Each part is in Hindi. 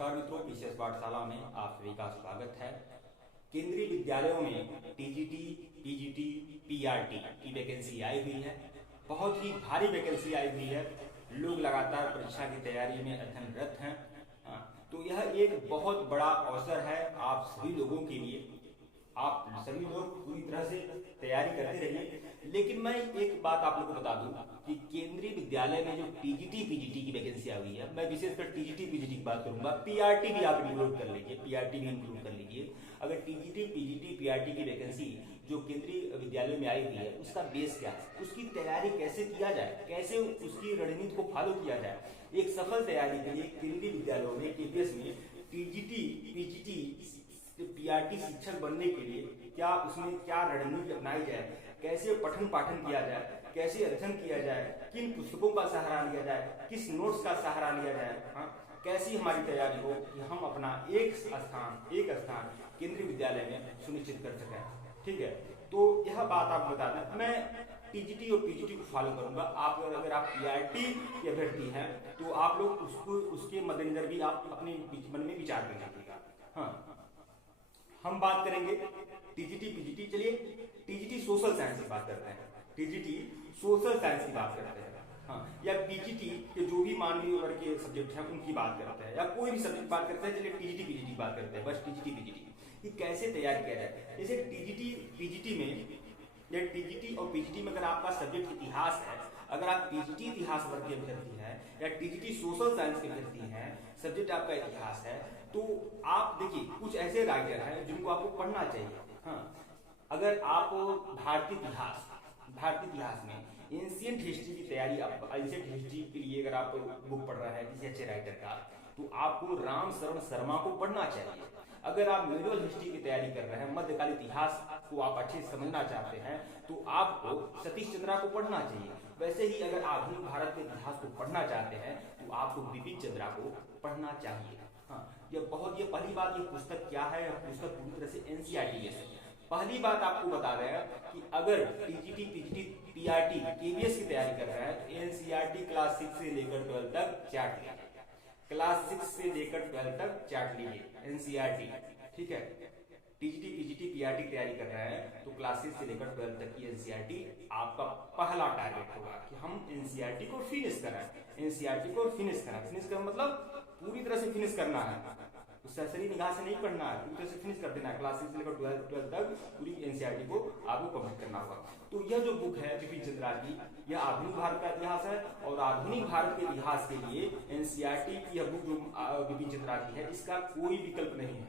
नमस्कार मित्रों, पीसीएस पाठशाला में आप सभी का स्वागत है। केंद्रीय विद्यालयों में टीजीटी, पीजीटी, पीआरटी की वैकेंसी आई हुई है। बहुत ही भारी वैकेंसी आई हुई है। लोग लगातार परीक्षा की तैयारी में अध्ययनरत हैं। तो यह एक बहुत बड़ा अवसर है आप सभी लोगों के लिए। आप सभी लोग पूरी तरह से तैयारी करते रहिए। लेकिन मैं एक बात आप लोगों को बता दूं कि केंद्रीय विद्यालय में जो टीजीटी पीजीटी की वैकेंसी आई हुई है, मैं विशेषकर टीजीटी पीजीटी की बात करूंगा। पीआरटी भी आप इंक्लूड कर लीजिए, पीआरटी भी इंक्लूड कर लीजिए। अगर टीजीटी पीजीटी पीआरटी की वैकेंसी जो केंद्रीय विद्यालय में आई हुई है, उसका बेस क्या है, उसकी तैयारी कैसे किया जाए, कैसे उसकी रणनीति को फॉलो किया जाए, एक सफल तैयारी के लिए केंद्रीय विद्यालयों में केपीएस में टीजीटी पीजीटी पीआरटी शिक्षक बनने के लिए क्या उसमें क्या रणनीति अपनाई जाए, कैसे पठन पाठन किया जाए, कैसे अध्ययन किया जाए, किन पुस्तकों का सहारा लिया जाए, किस नोट्स का सहारा लिया जाए, कैसी हमारी तैयारी हो कि हम अपना एक स्थान केंद्रीय विद्यालय में सुनिश्चित कर सकें। ठीक है, तो यह बात आपको बता दें, मैं टीजीटी और पीजीटी को फॉलो करूंगा। आप अगर आप पीआरटी के अभ्यर्थी हैं तो आप लोग उसके मद्देनजर भी आप अपने मन में विचार कर लीजिएगा। हाँ, हम बात करेंगे टीजीटी पीजीटी। चलिए टीजीटी सोशल साइंस की बात करते हैं, टीजीटी सोशल साइंस की बात करते हैं। हाँ, या पीजीटी के जो भी मानवीय वर्ग के सब्जेक्ट हैं उनकी बात करते हैं, या कोई भी सब्जेक्ट बात करते हैं। चलिए टीजीटी पीजीटी की बात करते हैं, बस टीजीटी पीजीटी कि कैसे तैयार किया जाए। जैसे टीजीटी पीजीटी में या टीजीटी और पीजीटी में अगर आपका सब्जेक्ट इतिहास है, अगर आप पीजीटी इतिहास वर्ग के अभ्यर्थी हैं या टीजीटी सोशल साइंस के अभ्यर्थी हैं, सब्जेक्ट आपका इतिहास है, तो आप देखिए कुछ ऐसे राइटर हैं जिनको आपको पढ़ना चाहिए। हाँ, अगर आप भारतीय इतिहास में एंशिएंट हिस्ट्री की तैयारी, आप एंशिएंट हिस्ट्री के लिए अगर आप बुक पढ़ रहे हैं किसी अच्छे राइटर का, तो आपको राम शरण शर्मा को पढ़ना चाहिए। अगर आप मिडिवल हिस्ट्री की तैयारी कर रहे हैं, मध्यकालीन इतिहास को आप अच्छे से समझना चाहते हैं, तो आपको सतीश चंद्रा को पढ़ना चाहिए। वैसे ही अगर आधुनिक भारत के इतिहास को पढ़ना चाहते हैं तो आपको बिपिन चंद्रा को पढ़ना चाहिए। हाँ, ये पहली बात, ये पुस्तक क्या है, पुस्तक पूरी तरह से एनसीईआरटी है। पहली बात आपको बता रहे हैं कि अगर टीजीटी पीजीटी पीआरटी केबीएस की तैयारी कर रहे हैं तो एनसीईआरटी क्लास 6 से लेकर 12 तक चार्ट लीजिए। क्लास 6 से लेकर 12 तक चार्ट लीजिए एनसीईआरटी। ठीक है, टीजीटी पीजीटी पीआरटी की तैयारी कर रहे हैं तो क्लास 6 से लेकर 12 तक की एनसीईआरटी आपका पहला टारगेट होगा कि हम एनसीईआरटी को फिनिश कराएं। एनसीईआरटी को फिनिश करना मतलब पूरी तरह से फिनिश करना है, सरसरी निगाह से नहीं पढ़ना है, पूरी तरह से फिनिश कर देना है। क्लास 6 से लेकर 12 तक पूरी एनसीईआरटी को आपको कंप्लीट करना होगा। तो यह जो बुक है बिपिन चंद्रा की, यह आधुनिक भारत का इतिहास है, और आधुनिक भारत के इतिहास के लिए एनसीईआरटी की यह बुक जो बिपिन चंद्रा की है, इसका कोई विकल्प नहीं है,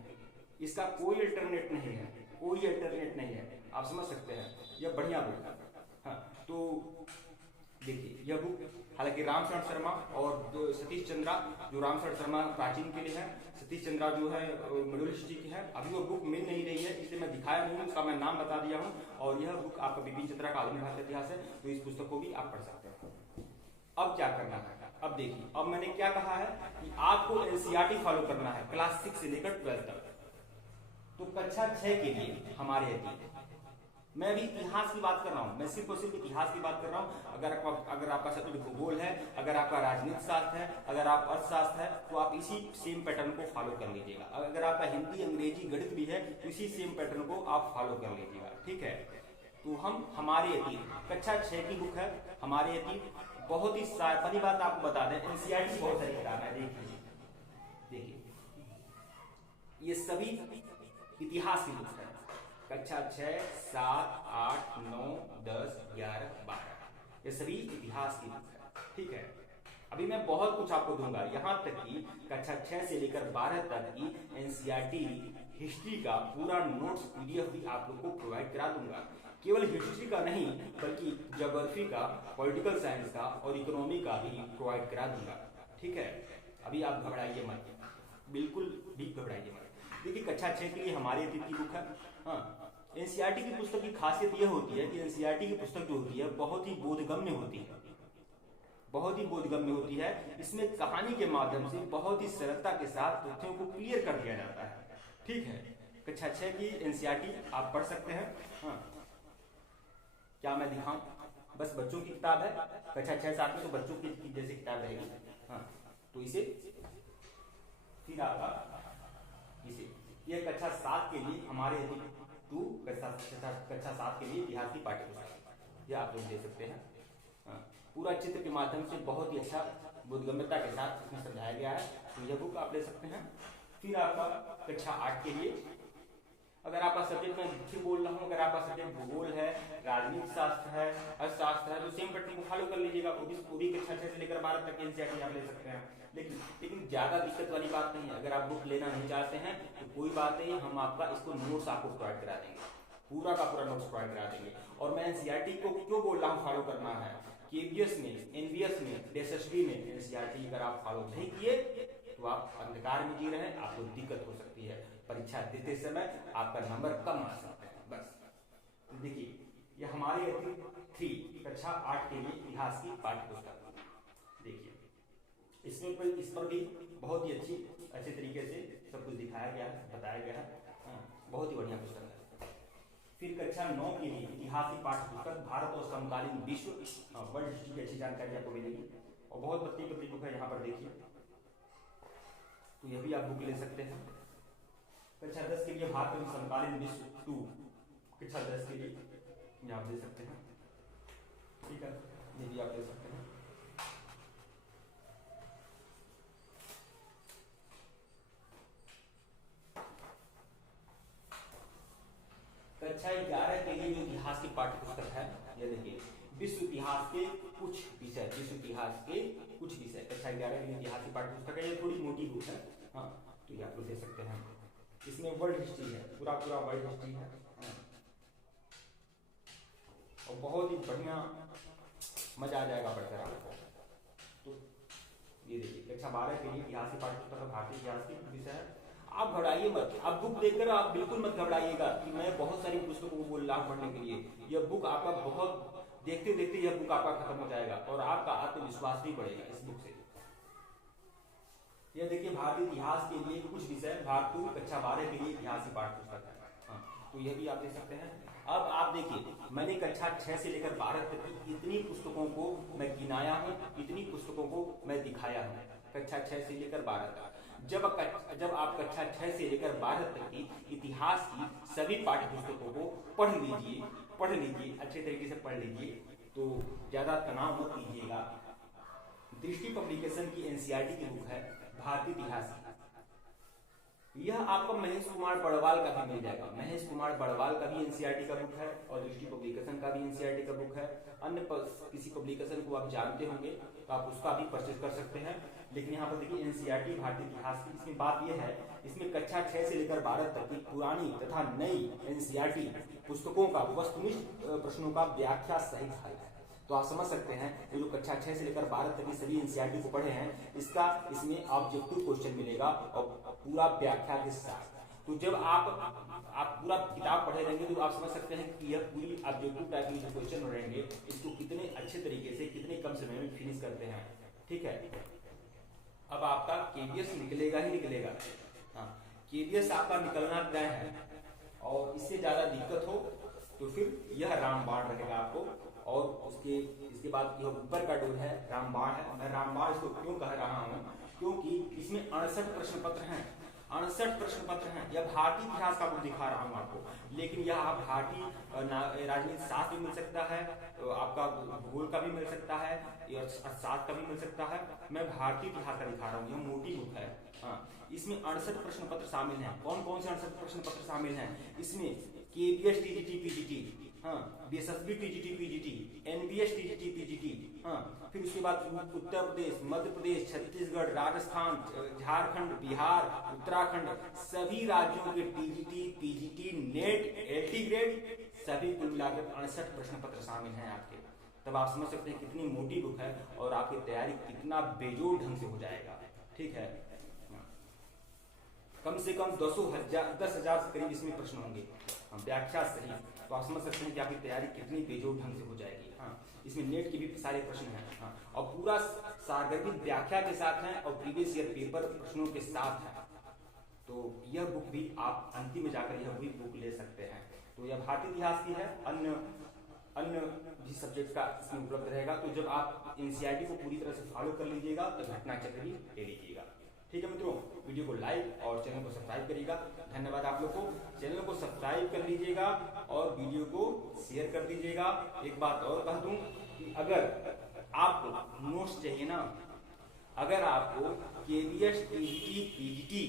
इसका कोई अल्टरनेट नहीं है, कोई अल्टरनेट नहीं है। आप समझ सकते हैं, यह बढ़िया बुक है। हाँ, तो देखिए यह बुक, हालांकि रामशरण शर्मा और सतीश चंद्रा, जो रामशरण शर्मा प्राचीन के लिए है, सतीश चंद्रा जो है मिडिवल हिस्ट्री की है। अभी वो बुक मिल नहीं रही है, इसलिए मैं दिखाया नहीं हूँ, उसका मैं नाम बता दिया हूँ। और यह बुक आपका बिपिन चंद्रा का आधुनिक भारत का इतिहास है, तो इस पुस्तक को भी आप पढ़ सकते हैं। अब क्या करना है, अब देखिए, अब मैंने क्या कहा है कि आपको एनसीईआरटी फॉलो करना है क्लास 6 से लेकर 12 तक। तो कक्षा 6 के लिए हमारे मैं अभी इतिहास की बात कर रहा हूँ, मैं सिर्फ और सिर्फ इतिहास की बात कर रहा हूँ। अगर आपका सब्जेक्ट भूगोल है, अगर आपका राजनीति शास्त्र है, अगर आप अर्थशास्त्र है, तो आप इसी सेम पैटर्न को फॉलो कर लीजिएगा। अगर आपका हिंदी अंग्रेजी गणित भी है तो इसी सेम पैटर्न को आप फॉलो कर लीजिएगा। ठीक है, तो हम हमारे यतीम कक्षा 6 की बुक है हमारे यतीम, बहुत ही पहली बात आपको बता दें, एनसीईआरटी बहुत सारी किताब है। देखिए ये सभी इतिहास की बुक है, कक्षा 6, 7, 8, 9, 10, 11, 12, ये सभी इतिहास की बुक है। ठीक है, अभी मैं बहुत कुछ आपको दूंगा, यहाँ तक कि कक्षा 6 से लेकर 12 तक की एनसीईआरटी हिस्ट्री का पूरा नोट्स पीडीएफ भी आप लोग को प्रोवाइड करा दूंगा। केवल हिस्ट्री का नहीं, बल्कि ज्योग्राफी का, पॉलिटिकल साइंस का और इकोनॉमी का भी प्रोवाइड करा दूंगा। ठीक है, अभी आप घबराइए मत, बिल्कुल भी घबराइए मत। देखिए कक्षा 6 के लिए हमारे यतीम की बुक है। हाँ, एनसीईआरटी की पुस्तक की खासियत यह होती है कि एनसीईआरटी की पुस्तक जो होती है बहुत ही बोधगम्य होती है, बहुत ही बोधगम्य होती है। इसमें कहानी के माध्यम से बहुत ही सरलता के साथ तथ्यों को क्लियर कर दिया जाता है। ठीक है, कक्षा 6 की एनसीईआरटी आप पढ़ सकते हैं। हाँ, क्या मैं दिखाऊं, बस बच्चों की किताब है, कक्षा 6 7 में तो बच्चों की जैसे किताब रहेगी। हाँ, तो इसे फिर आपका इसे ये कक्षा 7 के लिए हमारे टू कक्षा 7 के लिए इतिहास की पाठ्यपुस्तक ये आप लोग दे सकते हैं। पूरा चित्र के माध्यम से बहुत ही अच्छा बोधगम्यता के साथ इसमें समझाया गया है, तो यह बुक आप ले सकते हैं। फिर आपका कक्षा 8 के लिए अगर आपका सब्जेक्ट में फिर बोल रहा हूँ, अगर आपका सब्जेक्ट भूगोल है, राजनीति शास्त्र है, अर्थशास्त्र है, तो सेम पैटर्न को फॉलो कर लीजिएगा। वो भी कक्षा 6 से लेकर 12 तक एनसीईआरटी आप ले सकते हैं। लेकिन ज्यादा दिक्कत वाली बात नहीं है। अगर आप बुक लेना नहीं चाहते हैं तो कोई बात नहीं, हम आपका इसको नोट्स आपको प्रोवाइड करा देंगे, पूरा का पूरा नोट्स प्रोवाइड करा देंगे। और मैं एनसीईआरटी को क्यों बोल रहा हूँ फॉलो करना है, केबीएस में, एनवीएस में, एसएसबी में एनसीईआरटी अगर आप फॉलो नहीं किए तो आप अंधकार में जी रहे हैं, आपको दिक्कत हो सकती है। परीक्षा देते समय आपका नंबर कम आ सकते हैं। बस देखिए, ये हमारे 3 कक्षा 8 के लिए इतिहास की पाठ्यपुस्तक देखिए, इसमें पर इस पर भी बहुत ही अच्छे तरीके से सब कुछ दिखाया गया है, बताया गया है। बहुत ही बढ़िया पुस्तक है। फिर कक्षा 9 के लिए इतिहास की पाठ्यपुस्तक भारत और समकालीन विश्व वर्ल्ड हिस्ट्री की अच्छी जानकारी आपको मिलेगी और बहुत पतली बुक है। यहाँ पर देखिए, तो यह भी आप बुक ले सकते हैं। कक्षा 10 के लिए भारत और समकालीन विश्व 2 कक्षा 10 के लिए ये आप दे सकते हैं। ठीक है, ये भी आप ले सकते हैं। कक्षा 11 के लिए जो इतिहास की पाठ्यपुस्तक है, ये देखिए, विश्व इतिहास के कुछ विषय, विश्व इतिहास के कुछ विषय, कक्षा 11 के लिए इतिहास की पाठ्यपुस्तक है। ये थोड़ी मोटी बुक है, हाँ, तो ये आप लोग दे सकते हैं। इसमें वर्ल्ड हिस्ट्री है, पूरा वर्ल्ड हिस्ट्री है, और बहुत ही बढ़िया मजा आ जाएगा पढ़कर आपको। तो ये देखिए, कक्षा 12 के लिए इतिहास की पाठ्यपुस्तक भारतीय इतिहास के विषय है। आप घबराइए मत, आप बुक देखकर आप बिल्कुल मत घबराइएगा कि मैं बहुत सारी पुस्तकों को बोल रहा हूं पढ़ने के लिए। यह बुक आपका बहुत देखते देखते यह बुक आपका खत्म हो जाएगा और आपका आत्मविश्वास भी बढ़ेगा इस बुक से। यह देखिए, भारतीय इतिहास के लिए कुछ विषय, भाग 2 कक्षा 12 के लिए इतिहास की पाठ्यपुस्तक है। हाँ, तो यह भी आप देख सकते हैं। अब आप देखिए, मैंने कक्षा 6 से लेकर 12 तक की इतनी पुस्तकों को मैं गिनाया हूँ, इतनी पुस्तकों को मैं दिखाया हूँ। कक्षा 6 से लेकर 12 तक जब आप कक्षा 6 से लेकर 12 तक की इतिहास की सभी पाठ्यपुस्तकों को पढ़ लीजिए, अच्छे तरीके से पढ़ लीजिए, तो ज्यादा तनाव मत कीजिएगा। दृष्टि पब्लिकेशन की एनसीईआरटी की बुक है भारतीय इतिहास, यह आपको महेश कुमार बड़वाल का भी मिल जाएगा। महेश कुमार बड़वाल का भी एनसीईआरटी का बुक है और दृष्टि पब्लिकेशन का भी एनसीईआरटी का बुक है। अन्य किसी पब्लिकेशन को आप जानते होंगे तो आप उसका भी परचेज कर सकते हैं। लेकिन यहाँ पर देखिए, एनसीईआरटी भारतीय इतिहास की, इसमें बात यह है, इसमें कक्षा 6 से लेकर 12 तक की पुरानी तथा नई एनसीईआरटी पुस्तकों का वस्तुनिष्ठ प्रश्नों का व्याख्या सहित हल है। तो आप समझ सकते हैं, ये जो कक्षा 6 से लेकर 12 तक की सभी एनसीईआरटी को पढ़े हैं, इसमें ऑब्जेक्टिव क्वेश्चन मिलेगा और पूरा व्याख्या के साथ। तो जब आप पूरा किताब पढ़े रहेंगे तो आप समझ सकते हैं कि यह पूरी ऑब्जेक्टिव टाइप के जो क्वेश्चन रहेंगे, इसको कितने अच्छे तरीके से, कितने कम समय में फिनिश करते हैं। ठीक है, अब आपका केबीएस निकलेगा ही निकलेगा। हाँ, केबीएस आपका निकलना तय है, और इससे ज्यादा दिक्कत हो तो फिर यह रामबाण रहेगा आपको। और इसके बाद यह ऊपर का डोर है रामबाण है। मैं रामबाण इसको क्यों कह रहा हूँ, क्योंकि इसमें 68 प्रश्न पत्र हैं, 68 प्रश्न पत्र हैं। यह भारतीय इतिहास का बुक दिखा रहा हूँ आपको, लेकिन यह आप भारतीय राजनीति शास्त्र भी मिल सकता है, आपका भूगोल का भी मिल सकता है, अर्थशास्त्र का भी मिल सकता है। मैं भारतीय इतिहास का दिखा रहा हूँ, यह मोटी बुक है। हाँ, इसमें 68 प्रश्न पत्र शामिल हैं। कौन कौन से 68 प्रश्न पत्र शामिल हैं? इसमें केबीएस टीजीटी पीजीटी, हाँ, BSSB TGT PGT, NBS TGT PGT, हाँ, फिर उसके बाद उत्तर प्रदेश, मध्य प्रदेश, छत्तीसगढ़, राजस्थान, झारखंड, बिहार, उत्तराखंड, सभी राज्यों के TGT, PGT, net, LT grade, सभी कुल मिलाकर 68 प्रश्न पत्र शामिल हैं आपके। तब आप समझ सकते हैं कितनी मोटी बुक है और आपकी तैयारी कितना बेजोड़ ढंग से हो जाएगा। ठीक है, कम से कम 10,000 से करीब इसमें प्रश्न होंगे, व्याख्या सही। तो आप समझ सकते हैं कि आपकी तैयारी कितनी बेजोड़ ढंग से हो जाएगी। हाँ, इसमें नेट के भी सारे प्रश्न हैं, हाँ, और पूरा सारगर्भित व्याख्या के साथ है और प्रीवियस ईयर पेपर प्रश्नों के साथ है। तो यह बुक भी आप अंतिम में जाकर यह भी बुक ले सकते हैं। तो यह भारतीय इतिहास की है, अन्य भी सब्जेक्ट का इसमें उपलब्ध रहेगा। तो जब आप एनसीईआरटी को पूरी तरह से फॉलो कर लीजिएगा तो घटना चक्र भी ले लीजिएगा। ठीक है मित्रों, वीडियो को लाइक और चैनल को सब्सक्राइब करिएगा। धन्यवाद आप लोग को। चैनल को सब्सक्राइब कर लीजिएगा और वीडियो को शेयर कर दीजिएगा। एक बात और कह दूं कि अगर आपको नोट्स चाहिए ना, अगर आपको केवीएस टीजीटी पीजीटी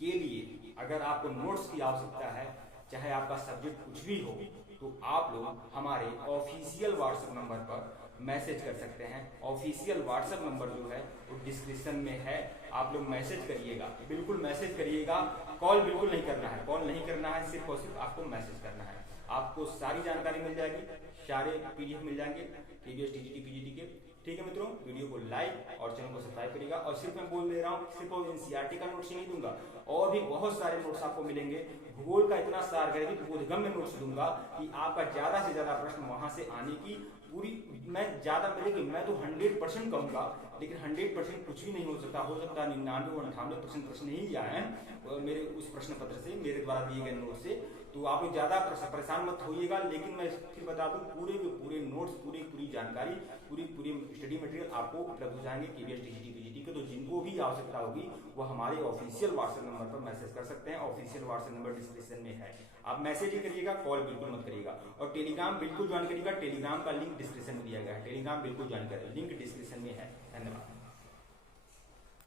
के लिए अगर आपको नोट्स की आवश्यकता है, चाहे आपका सब्जेक्ट कुछ भी हो, तो आप लोग हमारे ऑफिशियल व्हाट्सएप नंबर पर मैसेज कर सकते हैं। ऑफिशियल व्हाट्सएप नंबर जो है वो डिस्क्रिप्शन में है, आप लोग मैसेज करिएगा, बिल्कुल मैसेज करिएगा। कॉल बिल्कुल नहीं करना है, कॉल नहीं करना है, सिर्फ और सिर्फ आपको मैसेज करना है। आपको सारी जानकारी मिल जाएगी, सारे पीडीएफ मिल जाएंगे केवीएस टीजीटी पीजीटी के। ठीक है मित्रों, वीडियो को लाइक और चैनल को सब्सक्राइब करिएगा। और सिर्फ मैं बोल दे रहा हूँ, सिर्फ एनसीईआरटी का नोट्स ही नहीं दूंगा, और भी बहुत सारे नोट्स आपको मिलेंगे। भूगोल का इतना सार बोधगम्य नोट्स दूंगा कि आपका ज्यादा से ज्यादा प्रश्न वहां से आने की पूरी, मैं ज्यादा मिलेगी, मैं तो 100% कहूंगा, लेकिन 100% कुछ भी नहीं हो सकता। 99-98% प्रश्न ही आए हैं मेरे उस प्रश्न पत्र से, मेरे द्वारा दिए गए नोट से। तो आप लोग ज्यादा परेशान मत होइएगा। लेकिन मैं फिर बता दूं, पूरे के पूरे नोट्स, पूरी जानकारी, पूरी स्टडी मटेरियल आपको उपलब्ध हो जाएंगे केवीएस टीजीटी पीजीटी के। तो जिनको भी आवश्यकता होगी वो हमारे ऑफिशियल व्हाट्सएप नंबर पर मैसेज कर सकते हैं। ऑफिशियल व्हाट्सएप नंबर डिस्क्रिप्शन में है, आप मैसेज ही करिएगा, कॉल बिल्कुल मत करिएगा। और टेलीग्राम बिल्कुल ज्वाइन करिएगा, टेलीग्राम का लिंक डिस्क्रिप्शन में दिया गया है, टेलीग्राम बिल्कुल ज्वाइन करें, लिंक डिस्क्रिप्शन में है। धन्यवाद।